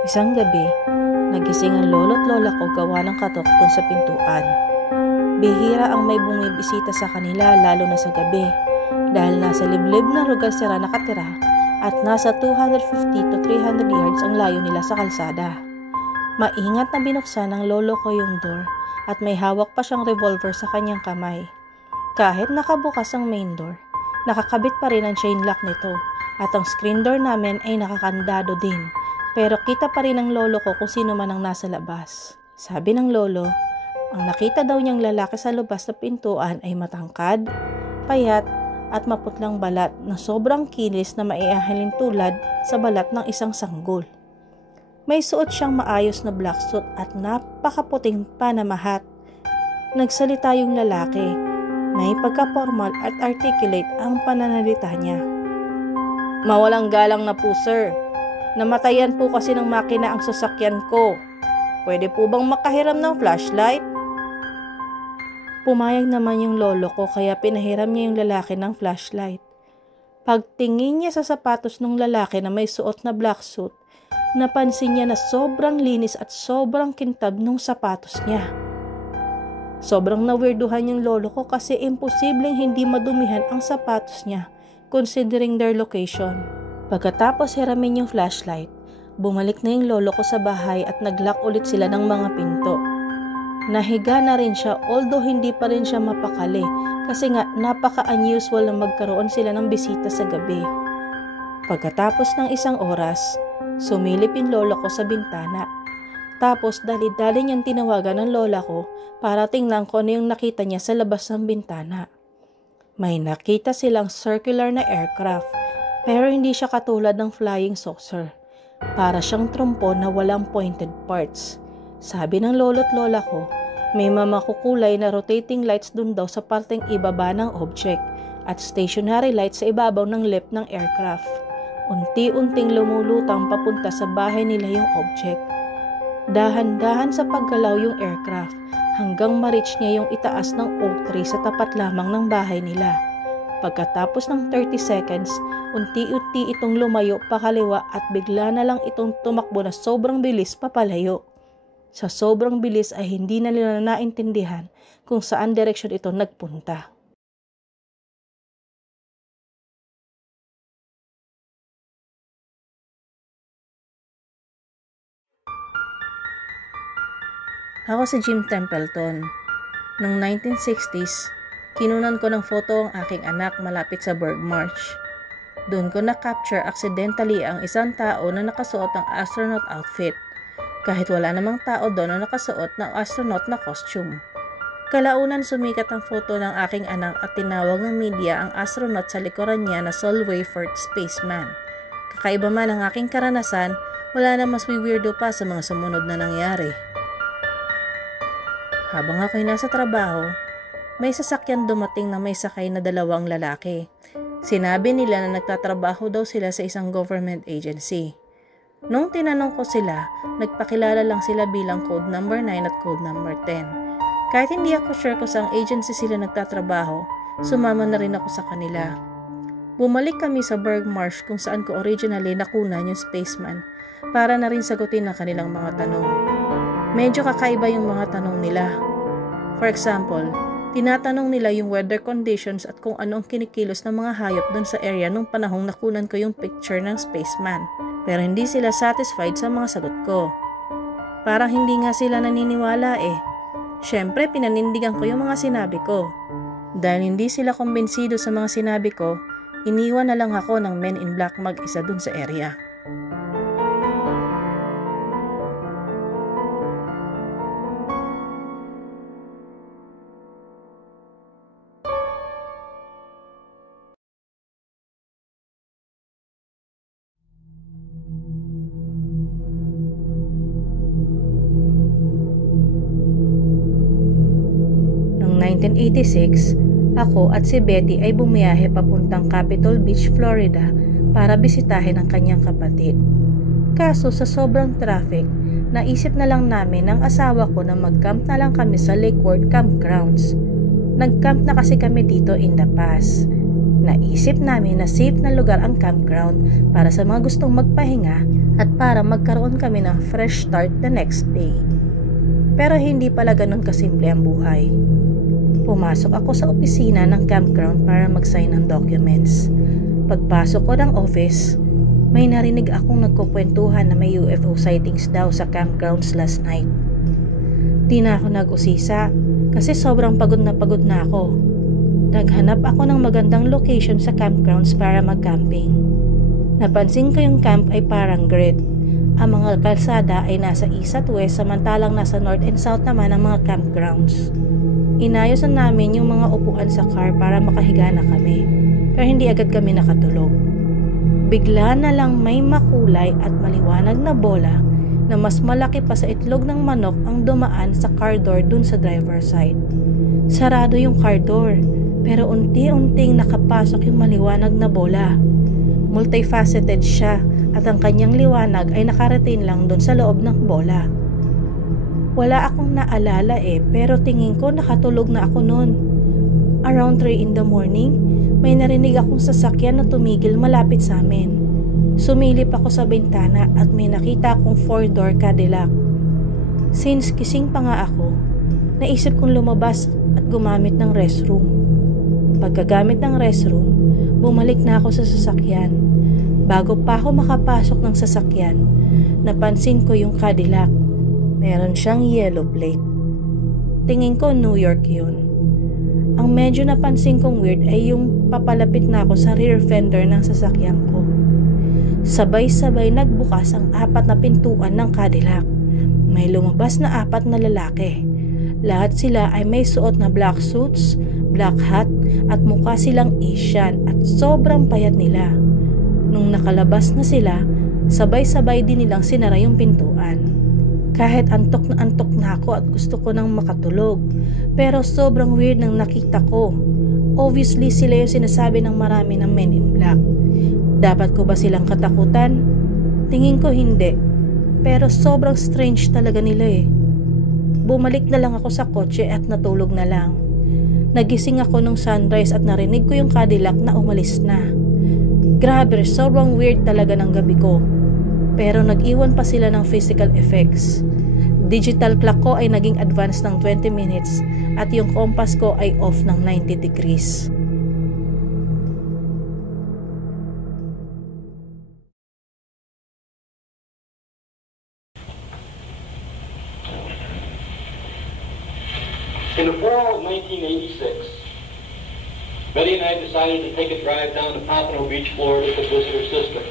Isang gabi, nagising ang lolo't lola ko gawa ng katok dun sa pintuan. Bihira ang may bumibisita sa kanila lalo na sa gabi dahil nasa liblib na lugar sila nakatira at nasa 250 to 300 yards ang layo nila sa kalsada. Maingat na binuksan ng lolo ko yung door at may hawak pa siyang revolver sa kanyang kamay. Kahit nakabukas ang main door, nakakabit pa rin ang chain lock nito at ang screen door namin ay nakakandado din. Pero kita pa rin ng lolo ko kung sino man ang nasa labas. Sabi ng lolo, ang nakita daw niyang lalaki sa labas na pintuan ay matangkad, payat at maputlang balat na sobrang kinis na maiahalin tulad sa balat ng isang sanggol. May suot siyang maayos na black suit at napakaputing panamahat. Nagsalita yung lalaki. May pagka-formal at articulate ang pananalita niya. Mawalang galang na po sir. Namatayan po kasi ng makina ang sasakyan ko. Pwede po bang makahiram ng flashlight? Pumayag naman yung lolo ko kaya pinahiram niya yung lalaki ng flashlight. Pagtingin niya sa sapatos ng lalaki na may suot na black suit, napansin niya na sobrang linis at sobrang kintab ng sapatos niya. Sobrang nawirduhan yung lolo ko kasi imposibleng hindi madumihan ang sapatos niya considering their location. Pagkatapos hiramin yung flashlight, bumalik na yung lolo ko sa bahay at naglock ulit sila ng mga pinto. Nahiga na rin siya although hindi pa rin siya mapakali kasi nga napaka-unusual na magkaroon sila ng bisita sa gabi. Pagkatapos ng isang oras, sumilip yung lolo ko sa bintana. Tapos dali-dali niyang tinawagan ng lola ko para tingnan ko ano yung nakita niya sa labas ng bintana. May nakita silang circular na aircraft pero hindi siya katulad ng flying saucer. Para siyang trompo na walang pointed parts. Sabi ng lolo't lola ko, may mamakukulay na rotating lights dun daw sa parteng ibaba ng object at stationary lights sa ibabaw ng lip ng aircraft. Unti-unting lumulutang papunta sa bahay nila yung object. Dahan-dahan sa paggalaw yung aircraft hanggang ma-reach niya yung itaas ng oak tree sa tapat lamang ng bahay nila. Pagkatapos ng 30 seconds, unti-unti itong lumayo pakaliwa at bigla na lang itong tumakbo na sobrang bilis papalayo. Sa sobrang bilis ay hindi na nila naintindihan kung saan direksyon ito nagpunta. Ako si Jim Templeton. Noong 1960s, kinunan ko ng photo ang aking anak malapit sa Burg March. Doon ko na-capture accidentally ang isang tao na nakasuot ng astronaut outfit. Kahit wala namang tao doon na nakasuot ng astronaut na costume. Kalaunan sumikat ang photo ng aking anak at tinawag ng media ang astronaut sa likuran niya na Sol Weyfert Spaceman. Kakaiba man ang aking karanasan, wala na mas weirdo pa sa mga sumunod na nangyari. Habang ako'y nasa trabaho, may sasakyan dumating na may sakay na dalawang lalaki. Sinabi nila na nagtatrabaho daw sila sa isang government agency. Nung tinanong ko sila, nagpakilala lang sila bilang code number 9 at code number 10. Kahit hindi ako sure kung saang agency sila nagtatrabaho, sumama na rin ako sa kanila. Bumalik kami sa Burg March kung saan ko originally nakunan yung spaceman para na rin sagutin ang kanilang mga tanong. Medyo kakaiba yung mga tanong nila. For example, tinatanong nila yung weather conditions at kung anong kinikilos ng mga hayop doon sa area nung panahong nakunan ko yung picture ng spaceman. Pero hindi sila satisfied sa mga sagot ko. Parang hindi nga sila naniniwala eh. Siyempre, pinanindigan ko yung mga sinabi ko. Dahil hindi sila kumbinsido sa mga sinabi ko, iniwan na lang ako ng Men in Black mag-isa dun sa area. Noong 1986, ako at si Betty ay bumiyahe papuntang Capitol Beach, Florida para bisitahin ang kanyang kapatid. Kaso sa sobrang traffic, naisip na lang namin ng asawa ko na mag-camp na lang kami sa Lake Worth Campgrounds. Nag-camp na kasi kami dito in the past. Naisip namin na safe na lugar ang campground para sa mga gustong magpahinga at para magkaroon kami ng fresh start the next day. Pero hindi pala ganun kasimple ang buhay. Pumasok ako sa opisina ng campground para mag-sign ng documents. Pagpasok ko ng office, may narinig akong nagkukwentuhan na may UFO sightings daw sa campgrounds last night. Di na ako nag-usisa kasi sobrang pagod na ako. Naghanap ako ng magandang location sa campgrounds para mag-camping. Napansin ko yung camp ay parang grid. Ang mga kalsada ay nasa east at west samantalang nasa north and south naman ang mga campgrounds. Inayosan namin yung mga upuan sa car para makahiga na kami, pero hindi agad kami nakatulog. Bigla na lang may makulay at maliwanag na bola na mas malaki pa sa itlog ng manok ang dumaan sa car door dun sa driver's side. Sarado yung car door, pero unti-unting nakapasok yung maliwanag na bola. Multifaceted siya at ang kanyang liwanag ay nakarating lang dun sa loob ng bola. Wala akong naalala pero tingin ko nakatulog na ako noon. Around 3 in the morning, may narinig akong sasakyan na tumigil malapit sa amin. Sumilip ako sa bintana at may nakita akong 4-door Cadillac. Since gising pa nga ako, naisip kong lumabas at gumamit ng restroom. Pagkagamit ng restroom, bumalik na ako sa sasakyan. Bago pa ako makapasok ng sasakyan, napansin ko yung Cadillac. Meron siyang yellow plate. Tingin ko New York yun. Ang medyo napansin kong weird ay yung papalapit na ako sa rear fender ng sasakyan ko. Sabay-sabay nagbukas ang 4 na pintuan ng Cadillac. May lumabas na 4 na lalaki. Lahat sila ay may suot na black suits, black hat at mukha silang Asian at sobrang payat nila. Nung nakalabas na sila, sabay-sabay din nilang sinara yung pintuan. Kahit antok na ako at gusto ko nang makatulog, pero sobrang weird nang nakita ko. Obviously sila yung sinasabi ng marami ng Men in Black. Dapat ko ba silang katakutan? Tingin ko hindi, pero sobrang strange talaga nila Bumalik na lang ako sa kotse at natulog na lang. Nagising ako nung sunrise at narinig ko yung Cadillac na umalis na. Grabe, sobrang weird talaga ng gabi ko. Pero nag-iwan pa sila ng physical effects. Digital clock ko ay naging advance ng 20 minutes at yung compass ko ay off ng 90 degrees. In the fall of 1986, Betty and I decided to take a drive down to Pompano Beach, Florida to visit her sister.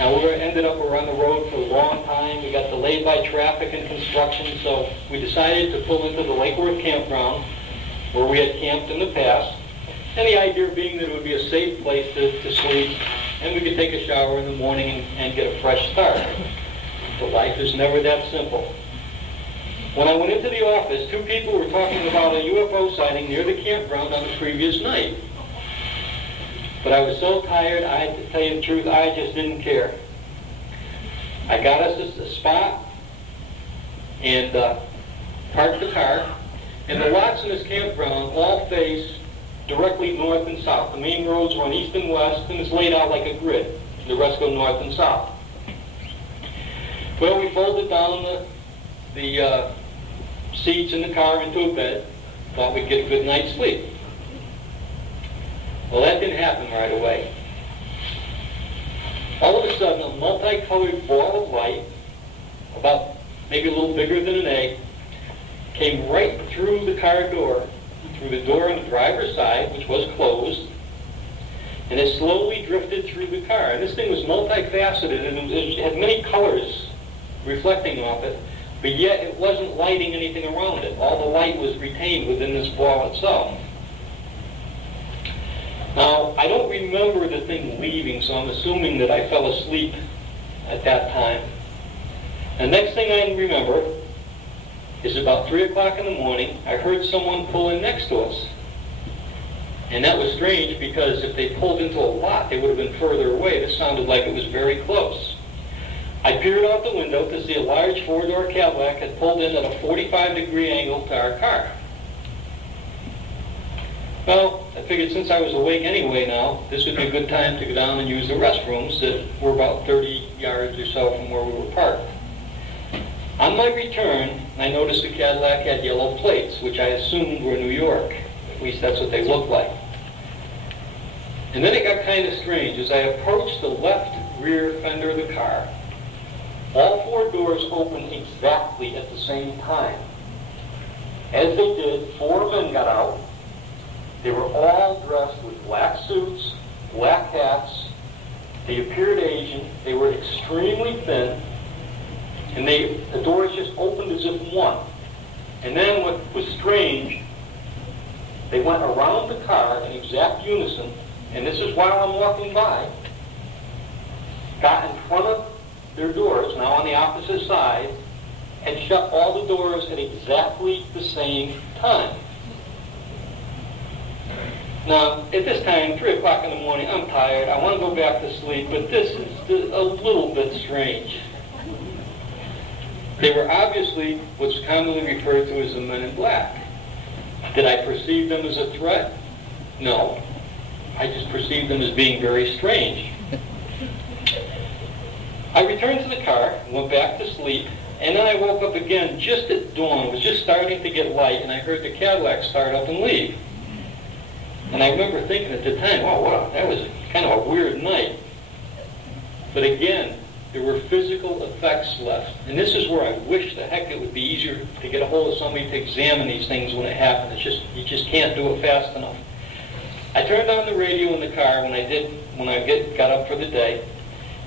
Now we ended up on the road for a long time. We got delayed by traffic and construction, so we decided to pull into the Lake Worth campground where we had camped in the past. And the idea being that it would be a safe place to sleep and we could take a shower in the morning and get a fresh start. But life is never that simple. When I went into the office, 2 people were talking about a UFO sighting near the campground on the previous night. But I was so tired, I had to tell you the truth, I just didn't care. I got us a spot and parked the car. And the lots in this campground all face directly north and south. The main roads run east and west, and it's laid out like a grid. The rest go north and south. Well, we folded down the seats in the car into a bed. Thought we'd get a good night's sleep. Well, that didn't happen right away. All of a sudden, a multicolored ball of light, about maybe a little bigger than an egg, came right through the car door, through the door on the driver's side, which was closed, and it slowly drifted through the car. And this thing was multifaceted, and it had many colors reflecting off it, but yet it wasn't lighting anything around it. All the light was retained within this ball itself. Now, I don't remember the thing leaving, so I'm assuming that I fell asleep at that time. The next thing I remember is about 3 o'clock in the morning, I heard someone pull in next to us. And that was strange because if they pulled into a lot, they would have been further away. This sounded like it was very close. I peered out the window to see a large 4-door Cadillac had pulled in at a 45-degree angle to our car. Well, I figured since I was awake anyway now, this would be a good time to go down and use the restrooms that were about 30 yards or so from where we were parked. On my return, I noticed the Cadillac had yellow plates, which I assumed were New York. At least that's what they looked like. And then it got kind of strange. As I approached the left rear fender of the car, all four doors opened exactly at the same time. As they did, four men got out. They were all dressed with black suits, black hats. They appeared Asian. They were extremely thin. And the doors just opened as if one. And then what was strange, they went around the car in exact unison, and this is while I'm walking by, got in front of their doors, now on the opposite side, and shut all the doors at exactly the same time. Now, at this time, 3 o'clock in the morning, I'm tired, I want to go back to sleep, but this is a little bit strange. They were obviously what's commonly referred to as the men in black. Did I perceive them as a threat? No. I just perceived them as being very strange. I returned to the car, went back to sleep, and then I woke up again just at dawn. It was just starting to get light, and I heard the Cadillac start up and leave. And I remember thinking at the time, oh, wow, that was kind of a weird night. But again, there were physical effects left. And this is where I wish the heck it would be easier to get a hold of somebody to examine these things when it happened. It's just, you just can't do it fast enough. I turned on the radio in the car when I got up for the day,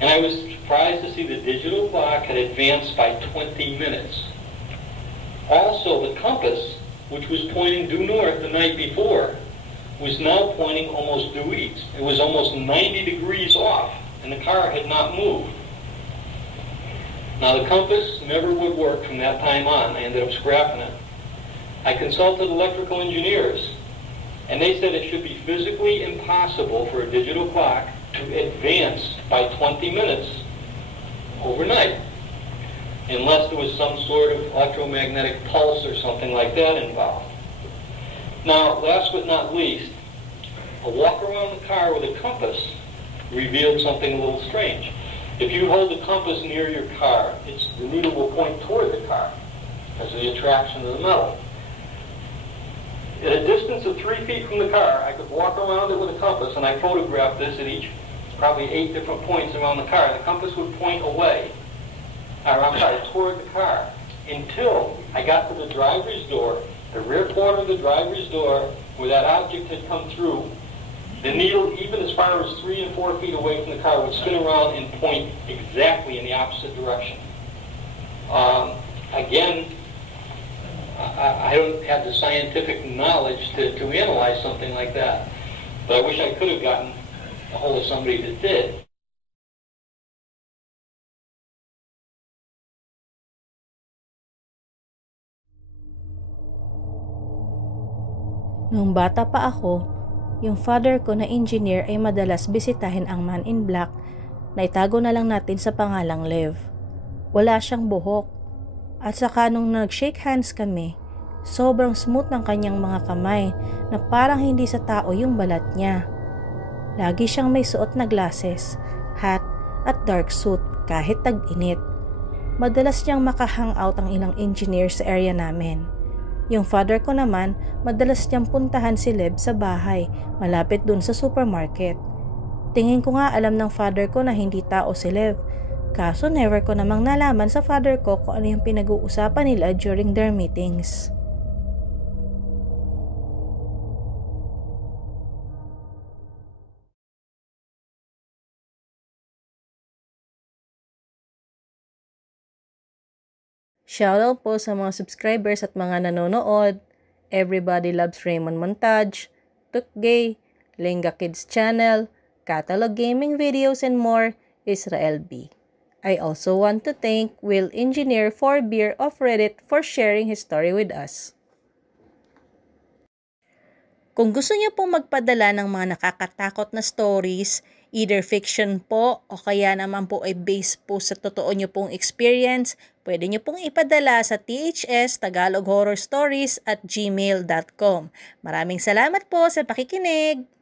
and I was surprised to see the digital clock had advanced by 20 minutes. Also, the compass, which was pointing due north the night before, was now pointing almost due east. It was almost 90 degrees off, and the car had not moved. Now, the compass never would work from that time on. I ended up scrapping it. I consulted electrical engineers, and they said it should be physically impossible for a digital clock to advance by 20 minutes overnight, unless there was some sort of electromagnetic pulse or something like that involved. Now, last but not least, a walk around the car with a compass revealed something a little strange. If you hold the compass near your car, the needle will point toward the car because of the attraction of the metal. At a distance of 3 feet from the car, I could walk around it with a compass, and I photographed this at each, probably 8 different points around the car. The compass would point away, toward the car, until I got to the driver's door, the rear corner of the driver's door, where that object had come through. The needle, even as far as 3 and 4 feet away from the car, would spin around and point exactly in the opposite direction. Again, I don't have the scientific knowledge to analyze something like that, but I wish I could have gotten a hold of somebody that did. Noong bata pa ako, yung father ko na engineer ay madalas bisitahin ang man in black na itago na lang natin sa pangalang Lev. Wala siyang buhok. At saka nung nag-shake hands kami, sobrang smooth ng kanyang mga kamay na parang hindi sa tao yung balat niya. Lagi siyang may suot na glasses, hat at dark suit kahit tag-init. Madalas niyang maka-hangout ang ilang engineer sa area namin. Yung father ko naman, madalas niyang puntahan si Lev sa bahay, malapit dun sa supermarket. Tingin ko nga alam ng father ko na hindi tao si Lev, kaso never ko namang nalaman sa father ko kung ano yung pinag-uusapan nila during their meetings. Shoutout po sa mga subscribers at mga nanonood. Everybody Loves Raymond Montage, Tukgay, Lenga Kids Channel, Catalog Gaming Videos, and more, Israel B. I also want to thank Will Engineer 4Beer of Reddit for sharing his story with us. Kung gusto niyo pong magpadala ng mga nakakatakot na stories, Either fiction po o kaya naman po ay based po sa totoo nyo pong experience, pwede nyo pong ipadala sa thstagalog horror stories@gmail.com. Maraming salamat po sa pakikinig!